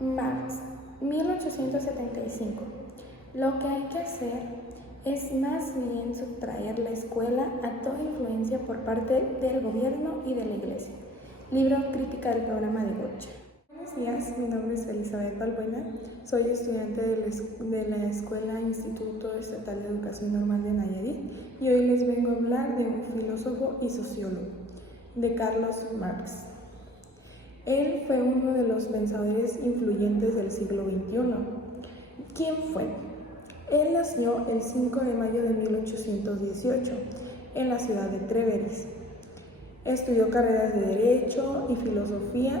Marx, 1875. Lo que hay que hacer es más bien sustraer la escuela a toda influencia por parte del gobierno y de la iglesia. Libro Crítica del programa de Gocha. Buenos días, mi nombre es Elizabeth Balbuena, soy estudiante de la Escuela Instituto Estatal de Educación Normal de Nayarit y hoy les vengo a hablar de un filósofo y sociólogo, de Carlos Marx. Él fue uno de los pensadores influyentes del siglo XXI. ¿Quién fue? Él nació el 5 de mayo de 1818 en la ciudad de Trèveris. Estudió carreras de Derecho y Filosofía,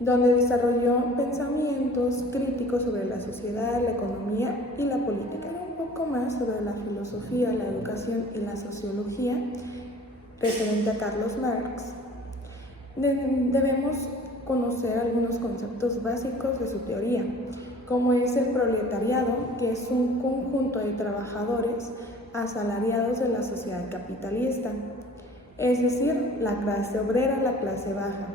donde desarrolló pensamientos críticos sobre la sociedad, la economía y la política. Un poco más sobre la filosofía, la educación y la sociología referente a Carlos Marx. Debemos conocer algunos conceptos básicos de su teoría, como es el proletariado, que es un conjunto de trabajadores asalariados de la sociedad capitalista, es decir, la clase obrera, la clase baja,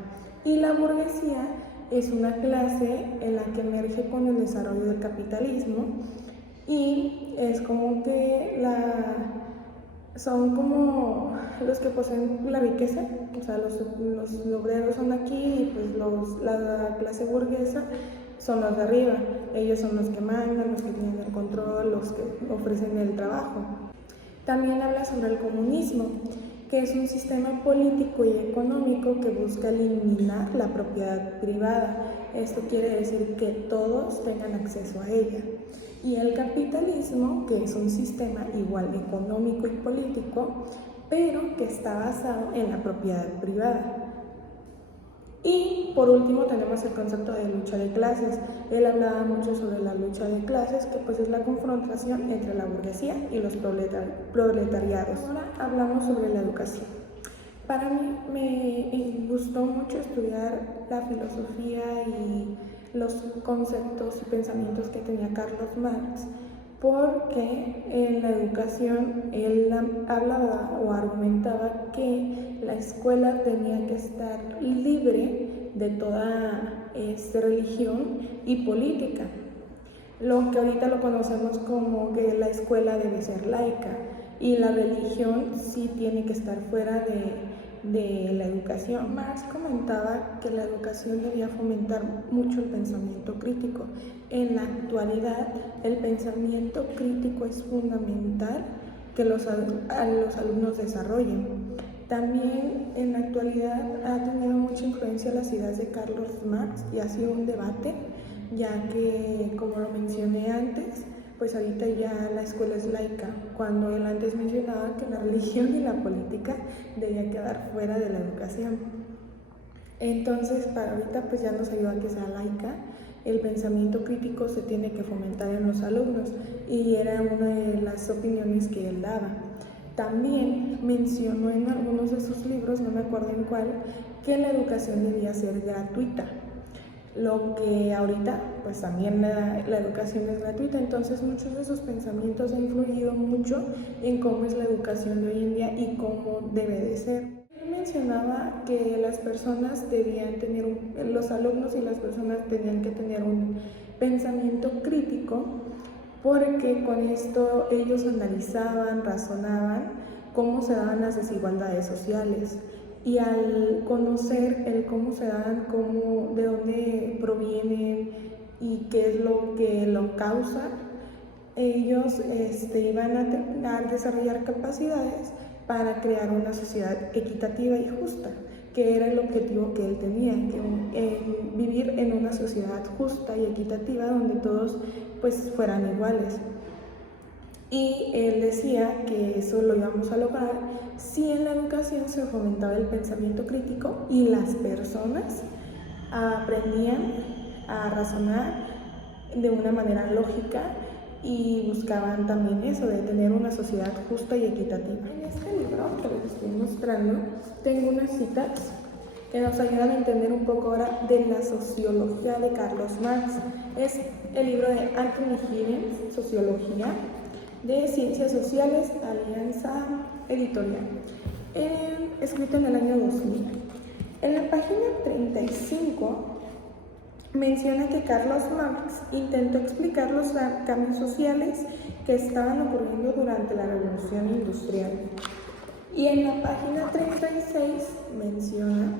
y la burguesía es una clase en la que emerge con el desarrollo del capitalismo y es como que son como los que poseen la riqueza, o sea, los obreros son aquí y pues la clase burguesa son los de arriba, ellos son los que mandan, los que tienen el control, los que ofrecen el trabajo. También habla sobre el comunismo, que es un sistema político y económico que busca eliminar la propiedad privada. Esto quiere decir que todos tengan acceso a ella. Y el capitalismo, que es un sistema igual económico y político, pero que está basado en la propiedad privada. Y por último tenemos el concepto de lucha de clases. Él hablaba mucho sobre la lucha de clases, que pues es la confrontación entre la burguesía y los proletariados. Ahora hablamos sobre la educación. Para mí me gustó mucho estudiar la filosofía y los conceptos y pensamientos que tenía Carlos Marx, porque en la educación él hablaba o argumentaba que la escuela tenía que estar libre de toda religión y política, lo que ahorita lo conocemos como que la escuela debe ser laica y la religión sí tiene que estar fuera de la educación. Marx comentaba que la educación debía fomentar mucho el pensamiento crítico. En la actualidad, el pensamiento crítico es fundamental que los alumnos desarrollen. También en la actualidad ha tenido mucha influencia las ideas de Carlos Marx y ha sido un debate, ya que, como lo mencioné antes, pues ahorita ya la escuela es laica, cuando él antes mencionaba que la religión y la política debía quedar fuera de la educación. Entonces, para ahorita pues ya nos ayuda a que sea laica. El pensamiento crítico se tiene que fomentar en los alumnos y era una de las opiniones que él daba. También mencionó en algunos de sus libros, no me acuerdo en cuál, que la educación debía ser gratuita. Lo que ahorita, pues también la educación es gratuita, entonces muchos de sus pensamientos han influido mucho en cómo es la educación de hoy en día y cómo debe de ser. Él mencionaba que las personas debían tener, los alumnos y las personas tenían que tener un pensamiento crítico, porque con esto ellos analizaban, razonaban cómo se daban las desigualdades sociales. Y al conocer el cómo se dan, de dónde provienen y qué es lo que lo causa, ellos iban a desarrollar capacidades para crear una sociedad equitativa y justa, que era el objetivo que él tenía, vivir en una sociedad justa y equitativa donde todos pues fueran iguales. Y él decía que eso lo íbamos a lograr si en la educación se fomentaba el pensamiento crítico y las personas aprendían a razonar de una manera lógica y buscaban también eso, de tener una sociedad justa y equitativa. En este libro que les estoy mostrando tengo unas citas que nos ayudan a entender un poco ahora de la sociología de Carlos Marx. Es el libro de Anthony Giddens, Sociología, de Ciencias Sociales, Alianza Editorial, escrito en el año 2000. En la página 35 menciona que Carlos Marx intentó explicar los cambios sociales que estaban ocurriendo durante la Revolución Industrial. Y en la página 36 menciona,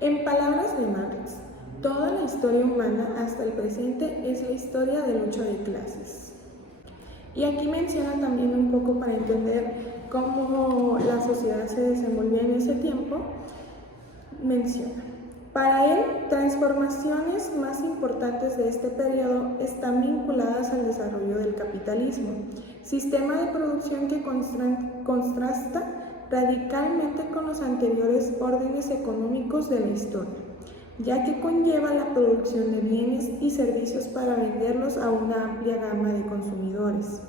en palabras de Marx, toda la historia humana hasta el presente es la historia de lucha de clases. Y aquí menciona también un poco para entender cómo la sociedad se desenvolvía en ese tiempo, menciona, para él, transformaciones más importantes de este periodo están vinculadas al desarrollo del capitalismo, sistema de producción que contrasta radicalmente con los anteriores órdenes económicos de la historia, ya que conlleva la producción de bienes y servicios para venderlos a una amplia gama de consumidores.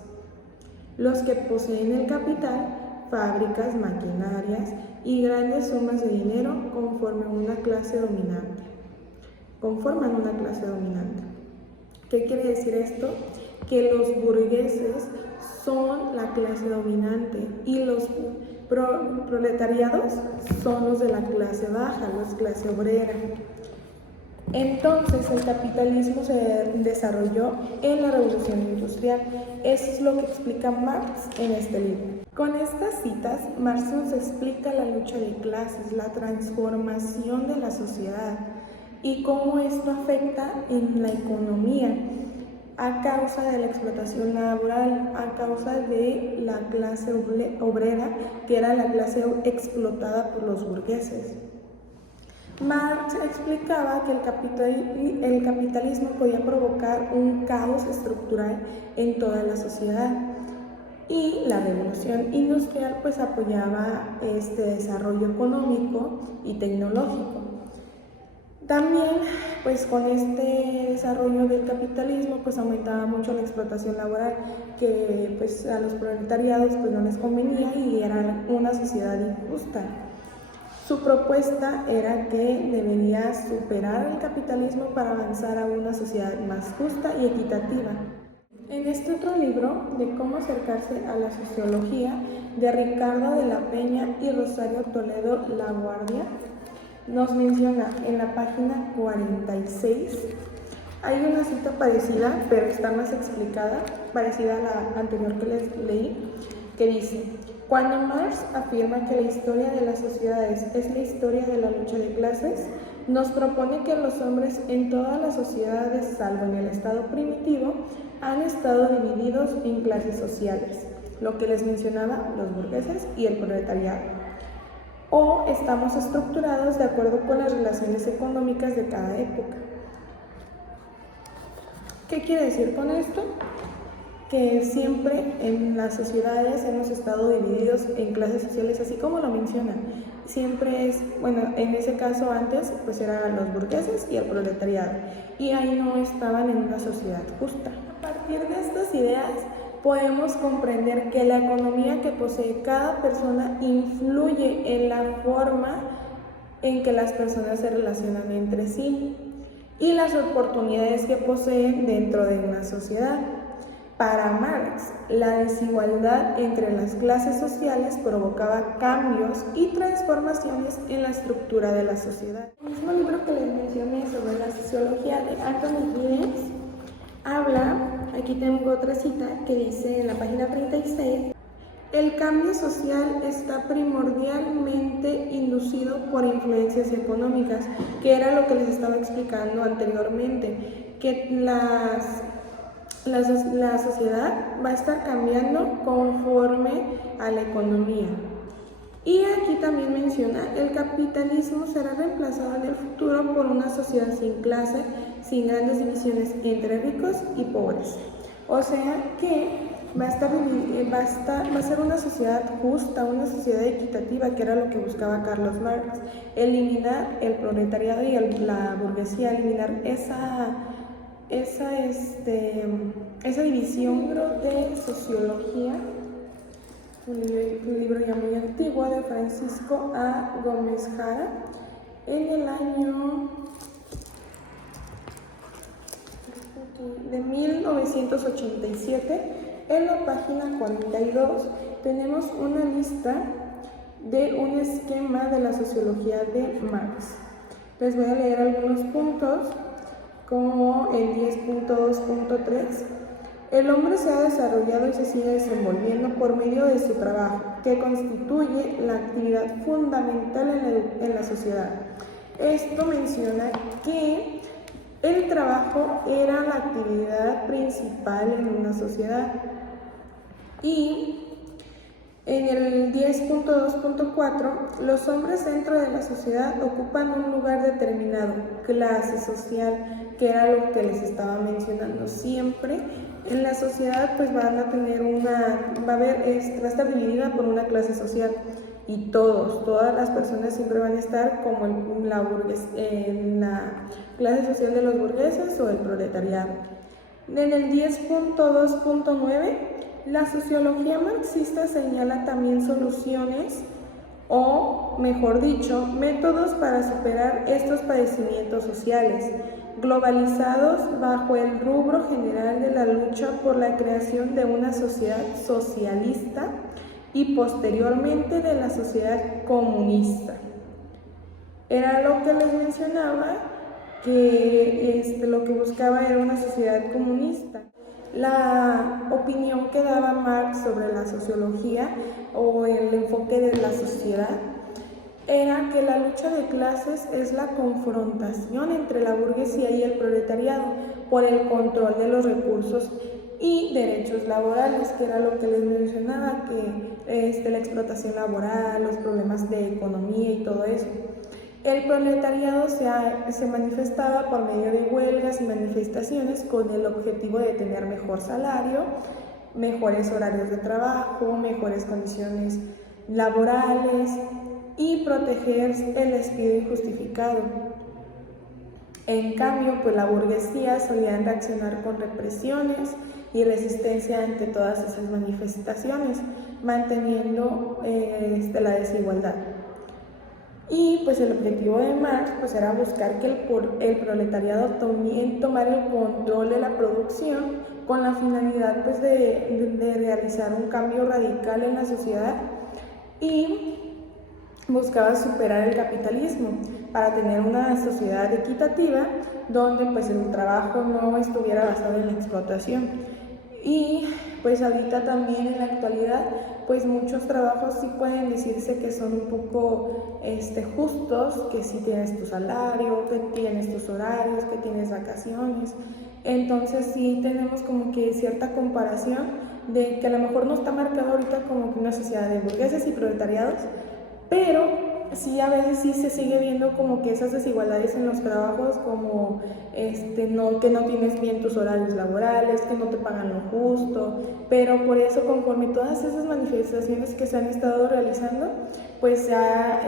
Los que poseen el capital, fábricas, maquinarias y grandes sumas de dinero conforman una clase dominante. ¿Qué quiere decir esto? Que los burgueses son la clase dominante y los proletariados son los de la clase baja, los clase obrera. Entonces el capitalismo se desarrolló en la Revolución Industrial. Eso es lo que explica Marx en este libro. Con estas citas, Marx nos explica la lucha de clases, la transformación de la sociedad y cómo esto afecta en la economía a causa de la explotación laboral, a causa de la clase obrera, que era la clase explotada por los burgueses. Marx explicaba que el capitalismo podía provocar un caos estructural en toda la sociedad y la revolución industrial pues apoyaba este desarrollo económico y tecnológico. También pues con este desarrollo del capitalismo pues aumentaba mucho la explotación laboral, que pues a los proletariados pues no les convenía y era una sociedad injusta. Su propuesta era que debería superar el capitalismo para avanzar a una sociedad más justa y equitativa. En este otro libro, de cómo acercarse a la sociología, de Ricardo de la Peña y Rosario Toledo Laguardia, nos menciona en la página 46, hay una cita parecida, pero está más explicada, parecida a la anterior que les leí, que dice: cuando Marx afirma que la historia de las sociedades es la historia de la lucha de clases, nos propone que los hombres en todas las sociedades, salvo en el estado primitivo, han estado divididos en clases sociales, lo que les mencionaba, los burgueses y el proletariado, o estamos estructurados de acuerdo con las relaciones económicas de cada época. ¿Qué quiere decir con esto? Que siempre en las sociedades hemos estado divididos en clases sociales, así como lo menciona. Siempre es, bueno, en ese caso antes, pues eran los burgueses y el proletariado, y ahí no estaban en una sociedad justa. A partir de estas ideas, podemos comprender que la economía que posee cada persona influye en la forma en que las personas se relacionan entre sí y las oportunidades que poseen dentro de una sociedad. Para Marx, la desigualdad entre las clases sociales provocaba cambios y transformaciones en la estructura de la sociedad. El mismo libro que les mencioné sobre la sociología de Anthony Giddens habla, aquí tengo otra cita que dice en la página 36, el cambio social está primordialmente inducido por influencias económicas, que era lo que les estaba explicando anteriormente, que la sociedad va a estar cambiando conforme a la economía. Y aquí también menciona, el capitalismo será reemplazado en el futuro por una sociedad sin clase, sin grandes divisiones entre ricos y pobres. O sea que va a ser una sociedad justa, una sociedad equitativa, que era lo que buscaba Carlos Marx, eliminar el proletariado y la burguesía, eliminar esa división. Libro de sociología, un libro ya muy antiguo, de Francisco A. Gómez Jara, en el año de 1987. En la página 42 tenemos una lista de un esquema de la sociología de Marx. Les voy a leer algunos puntos, como el 10.2.3. El hombre se ha desarrollado y se sigue desenvolviendo por medio de su trabajo, que constituye la actividad fundamental en la sociedad. Esto menciona que el trabajo era la actividad principal en una sociedad. Y en el 10.2.4, los hombres dentro de la sociedad ocupan un lugar determinado, clase social, que era lo que les estaba mencionando siempre. En la sociedad pues va a estar dividida por una clase social y todas las personas siempre van a estar como en la clase social de los burgueses o el proletariado. En el 10.2.9, la sociología marxista señala también soluciones o, mejor dicho, métodos para superar estos padecimientos sociales, globalizados bajo el rubro general de la lucha por la creación de una sociedad socialista y posteriormente de la sociedad comunista. Era lo que les mencionaba, que lo que buscaba era una sociedad comunista. La opinión que daba Marx sobre la sociología o el enfoque de la sociedad era que la lucha de clases es la confrontación entre la burguesía y el proletariado por el control de los recursos y derechos laborales, que era lo que les mencionaba, que la explotación laboral, los problemas de economía y todo eso. El proletariado se manifestaba por medio de huelgas y manifestaciones con el objetivo de tener mejor salario, mejores horarios de trabajo, mejores condiciones laborales y proteger el despido injustificado. En cambio, pues la burguesía solía reaccionar con represiones y resistencia ante todas esas manifestaciones, manteniendo la desigualdad. Y pues el objetivo de Marx pues era buscar que el proletariado también tomara el control de la producción con la finalidad pues de realizar un cambio radical en la sociedad, y buscaba superar el capitalismo para tener una sociedad equitativa donde pues el trabajo no estuviera basado en la explotación. Y pues ahorita también en la actualidad pues muchos trabajos sí pueden decirse que son un poco justos, que sí tienes tu salario, que tienes tus horarios, que tienes vacaciones. Entonces sí tenemos como que cierta comparación de que a lo mejor no está marcado ahorita como que una sociedad de burgueses y proletariados, pero sí, a veces sí se sigue viendo como que esas desigualdades en los trabajos, como que no tienes bien tus horarios laborales, que no te pagan lo justo, pero por eso conforme todas esas manifestaciones que se han estado realizando, pues se ha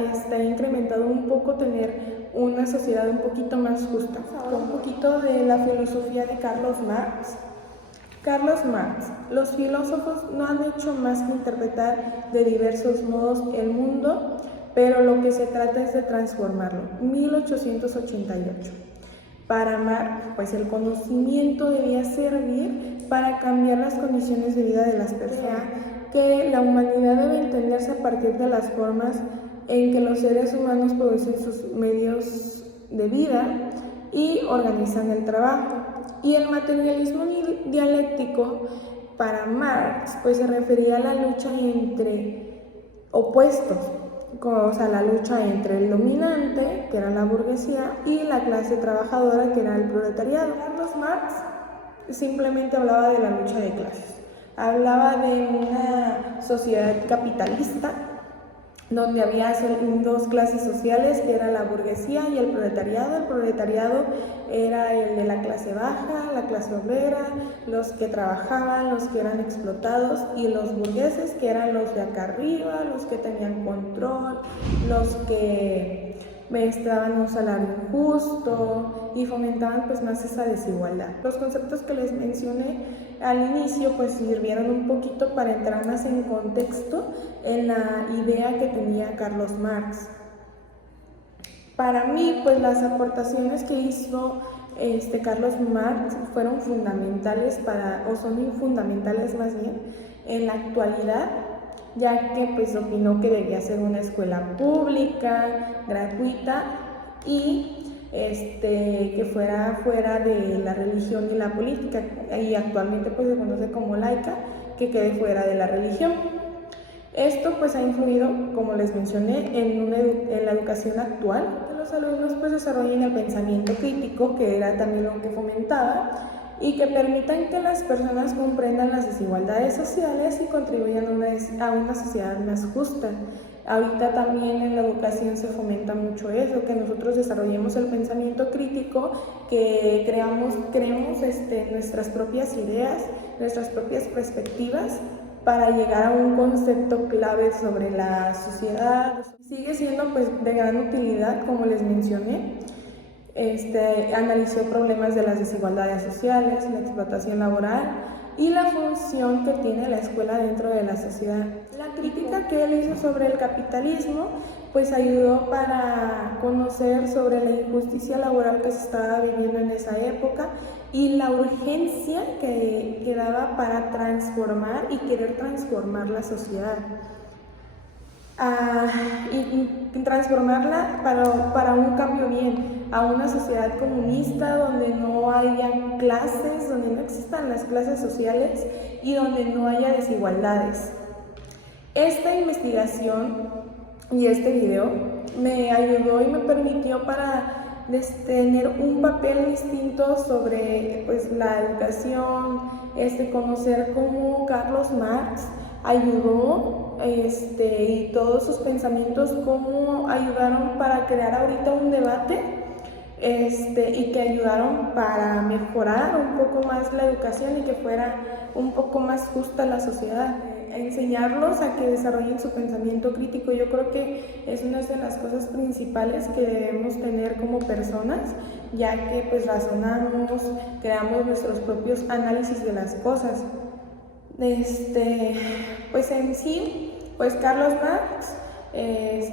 incrementado un poco tener una sociedad un poquito más justa. Un poquito de la filosofía de Carlos Marx. Carlos Marx: los filósofos no han hecho más que interpretar de diversos modos el mundo, pero lo que se trata es de transformarlo. 1888. Para Marx, pues el conocimiento debía servir para cambiar las condiciones de vida de las personas, que la humanidad debe entenderse a partir de las formas en que los seres humanos producen sus medios de vida y organizan el trabajo. Y el materialismo dialéctico para Marx pues se refería a la lucha entre opuestos, la lucha entre el dominante, que era la burguesía, y la clase trabajadora, que era el proletariado. Carlos Marx simplemente hablaba de la lucha de clases, hablaba de una sociedad capitalista donde había dos clases sociales, que era la burguesía y el proletariado. El proletariado era el de la clase baja, la clase obrera, los que trabajaban, los que eran explotados, y los burgueses, que eran los de acá arriba, los que tenían control, los que daban un salario justo y fomentaban pues más esa desigualdad. Los conceptos que les mencioné al inicio pues sirvieron un poquito para entrar más en contexto en la idea que tenía Carlos Marx. Para mí pues las aportaciones que hizo Carlos Marx fueron fundamentales son fundamentales más bien en la actualidad, ya que pues opinó que debía ser una escuela pública, gratuita, y que fuera fuera de la religión y la política, y actualmente pues se conoce como laica, que quede fuera de la religión. Esto pues ha influido, como les mencioné, en la educación actual, que los alumnos pues desarrollen el pensamiento crítico, que era también lo que fomentaba, y que permitan que las personas comprendan las desigualdades sociales y contribuyan a una sociedad más justa. Ahorita también en la educación se fomenta mucho eso, que nosotros desarrollemos el pensamiento crítico, que creemos nuestras propias ideas, nuestras propias perspectivas, para llegar a un concepto clave sobre la sociedad. Sigue siendo pues de gran utilidad, como les mencioné. Analizó problemas de las desigualdades sociales, la explotación laboral y la función que tiene la escuela dentro de la sociedad. La crítica que él hizo sobre el capitalismo pues ayudó para conocer sobre la injusticia laboral que se estaba viviendo en esa época y la urgencia que daba para transformar y querer transformar la sociedad. Y transformarla para un cambio bien, a una sociedad comunista donde no haya clases, donde no existan las clases sociales y donde no haya desigualdades. Esta investigación y este video me ayudó y me permitió para tener un papel distinto sobre pues, la educación, conocer cómo Carlos Marx ayudó y todos sus pensamientos, cómo ayudaron para crear ahorita un debate y que ayudaron para mejorar un poco más la educación y que fuera un poco más justa la sociedad. Enseñarlos a que desarrollen su pensamiento crítico, yo creo que es una de las cosas principales que debemos tener como personas, ya que pues razonamos, creamos nuestros propios análisis de las cosas. Pues en sí, pues Carlos Marx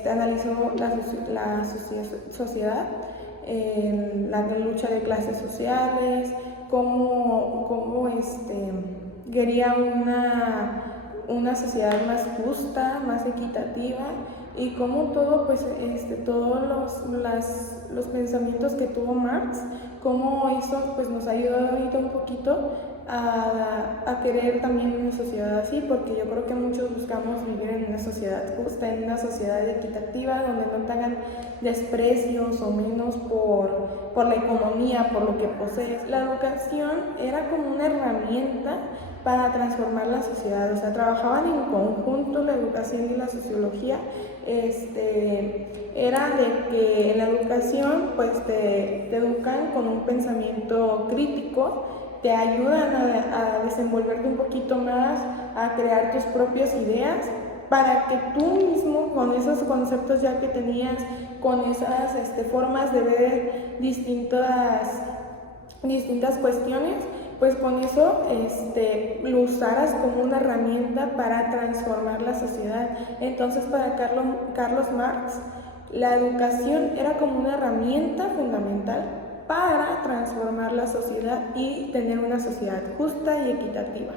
analizó la sociedad, la lucha de clases sociales, cómo quería una sociedad más justa, más equitativa, y cómo todo, pues, todos los pensamientos que tuvo Marx, cómo eso pues, nos ha ayudado ahorita un poquito a querer también una sociedad así, porque yo creo que muchos buscamos vivir en una sociedad justa, en una sociedad equitativa, donde no te hagan desprecios o menos por la economía, por lo que posees. La educación era como una herramienta para transformar la sociedad, o sea, trabajaban en conjunto la educación y la sociología. Era de que en la educación pues te educan con un pensamiento crítico, te ayudan a desenvolverte un poquito más, a crear tus propias ideas, para que tú mismo, con esos conceptos ya que tenías, con esas formas de ver distintas cuestiones, pues con eso lo usaras como una herramienta para transformar la sociedad. Entonces para Carlos Marx, la educación era como una herramienta fundamental para transformar la sociedad y tener una sociedad justa y equitativa.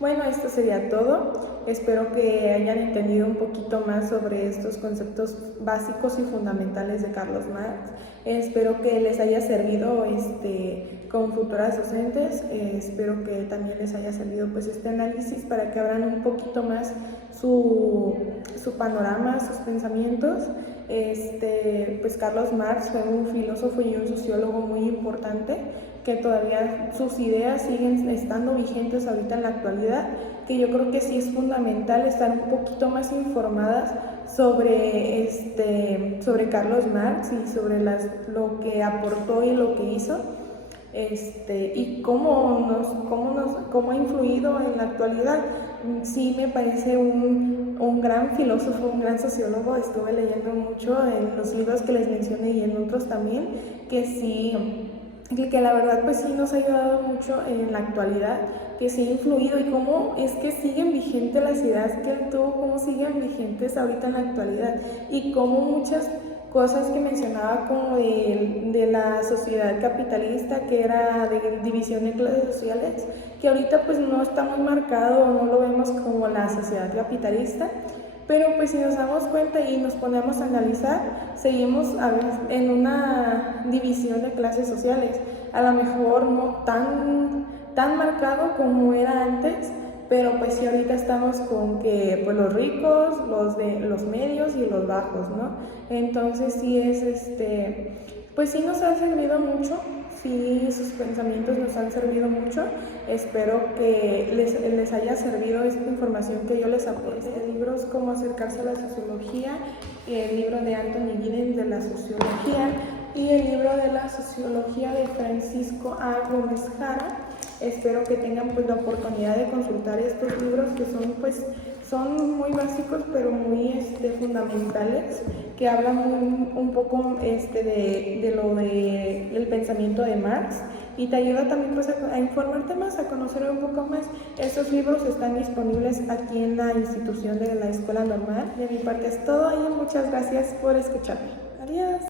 Bueno, esto sería todo. Espero que hayan entendido un poquito más sobre estos conceptos básicos y fundamentales de Carlos Marx. Espero que les haya servido con futuras docentes. Espero que también les haya servido pues este análisis para que abran un poquito más su panorama, sus pensamientos. Pues Carlos Marx fue un filósofo y un sociólogo muy importante, que todavía sus ideas siguen estando vigentes ahorita en la actualidad, que yo creo que sí es fundamental estar un poquito más informadas sobre Carlos Marx y sobre lo que aportó y lo que hizo, y cómo ha influido en la actualidad. Sí me parece un gran filósofo, un gran sociólogo. Estuve leyendo mucho en los libros que les mencioné y en otros también, que la verdad pues sí nos ha ayudado mucho en la actualidad, que sí ha influido, y cómo es que siguen vigentes las ideas que él tuvo, cómo siguen vigentes ahorita en la actualidad, y cómo muchas cosas que mencionaba como de la sociedad capitalista, que era de división de clases sociales, que ahorita pues no está muy marcado o no lo vemos como la sociedad capitalista, Pero pues si nos damos cuenta y nos ponemos a analizar, seguimos en una división de clases sociales, a lo mejor no tan marcado como era antes, pero pues sí ahorita estamos con que pues los ricos, los medios y los bajos, ¿no? Entonces sí pues sí nos ha servido mucho, sí sus pensamientos nos han servido mucho. Espero que les haya servido esta información que yo les aporté. Libros como Acercarse a la Sociología, el libro de Anthony Giddens de la Sociología y el libro de la Sociología de Francisco A. Gómez Jara. Espero que tengan pues la oportunidad de consultar estos libros que son muy básicos pero muy fundamentales, que hablan un poco del pensamiento de Marx, y te ayuda también pues a informarte más, a conocer un poco más. Estos libros están disponibles aquí en la institución de la Escuela Normal. De mi parte es todo y muchas gracias por escucharme. Adiós.